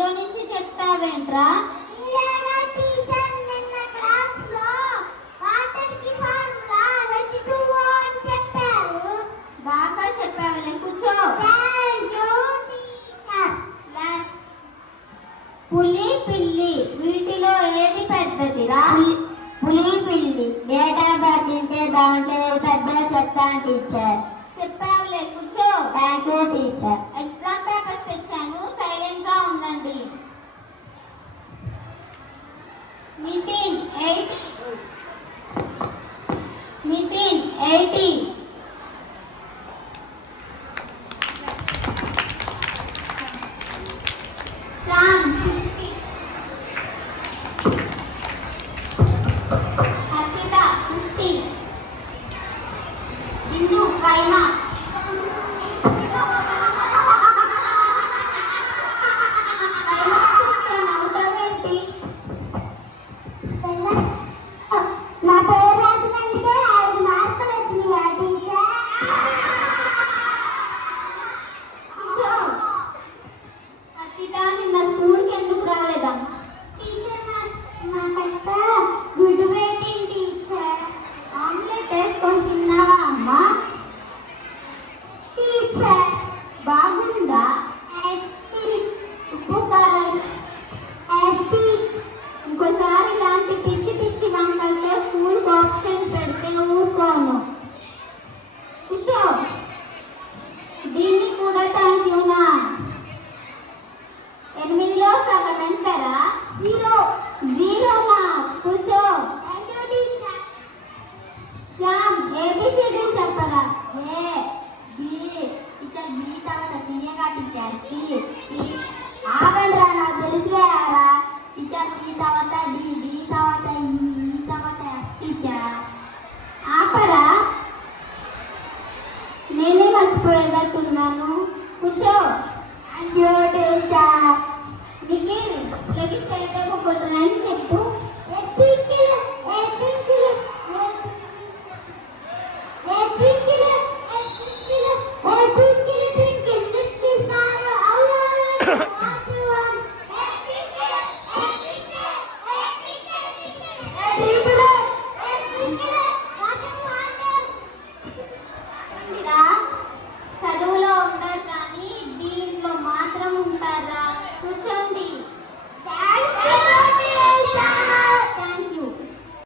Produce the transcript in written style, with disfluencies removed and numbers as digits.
అందులో నుంచి చెప్తావేంట్రా? బాగా చెప్పావులే, కూర్చో. పులి పిల్లి వీటిలో ఏది పెద్దదిరా? పులి పిల్లి. డేటా బర్త్ తింటే దాంట్లో పెద్దగా చెప్తాను టీచర్. చెప్పావులే, కూర్చో. Thank you teacher. Exam papers తెచ్చాను, సైలెంట్ గా ఉండండి. నితిన్ 80. శ్యామ్ 60. హర్షిత 50. ఇందు 5 marks. నా పేరు రాసినందుకే 5 మార్కులు వచ్చినాయా టీచర్? హర్షిత నిన్న స్కూల్కి ఎందుకు రాలేదమ్మా? టీచర్ నాకంత గుడ్ వెయిటింగ్ టీచర్. ఆమ్లెట్ వేసుకొని తిన్నావా అమ్మా? టీచర్ బాగుందా? ఎస్